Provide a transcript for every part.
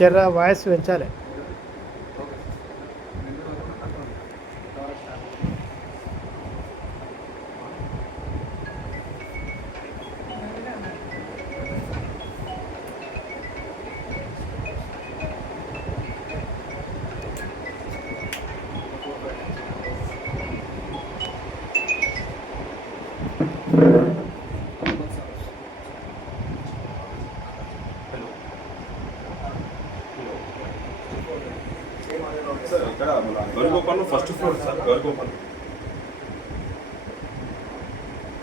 జర వాయిస్ పెంచాలి. సార్ ఇక్కడ మన గరుగోపాల్ ఫస్ట్ ఫ్లోర్ సార్. గరుగోపాల్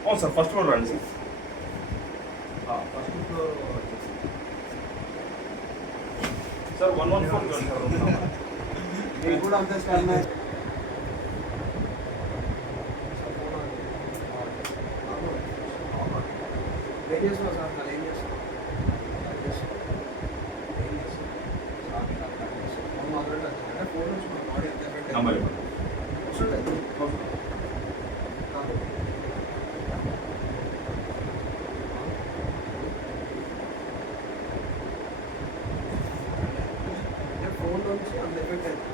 అవును సార్, ఫస్ట్ ఫ్లోర్ రండి sir. First floor sir 114 sir. మీకు కూడా అంతే స్కాన్ ఏం చేస్తున్నావు సార్? ఏం చేస్తున్నావు? అంటే ఫోన్ నుంచి మన బాడీ ఎంత ఎఫెక్ట్ నెంబర్ ఫోన్ నుంచి అంత ఎఫెక్ట్ అవుతుంది.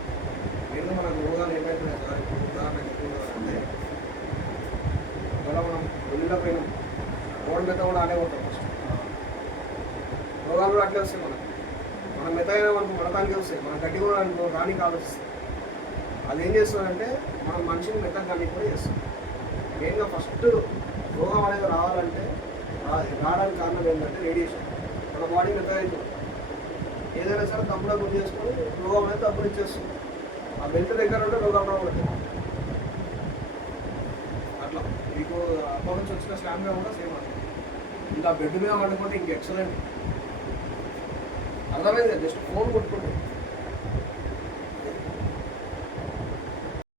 ఏదో మన రోగాలు ఏమవుతున్నాయి సార్? ఇప్పుడు ఉదాహరణకు ఎక్కువ అంటే ఇలా మనం ఒళ్ళిలో పోయినాం, ఫోన్ మెత్త కూడా ఆడే ఉంటాం. ఫస్ట్ రోగాలు కూడా అట్లే వస్తాయి మనకు. మనం మెత్తగా మనకు మనకానికి వస్తాయి, మన గట్టి కూడా అనుకో రానికి ఆలోచిస్తాయి. అది ఏం చేస్తుందంటే మనం మనిషిని మెత్తగా కానీ కూడా చేస్తాం. మెయిన్గా ఫస్ట్ రోగం అనేది రావాలంటే రావడానికి కారణం ఏంటంటే రేడియేషన్. మన బాడీ మెత్తగా అవుతుంది. ఏదైనా సరే తప్పుగా గుర్తు చేసుకొని రోగం అనేది తప్పుడు ఇచ్చేస్తుంది. ఆ బెల్ట్ దగ్గర ఉంటే రోగం రావడం అట్లా. మీకు అప్పటి నుంచి వచ్చిన స్లామ్గా కూడా సేమ్ అది. ఇంకా బెడ్ మీద వండుకుంటే ఇంక ఎక్సలెంట్. అర్థమైంది. జస్ట్ ఫోన్ కొట్టుకుంటే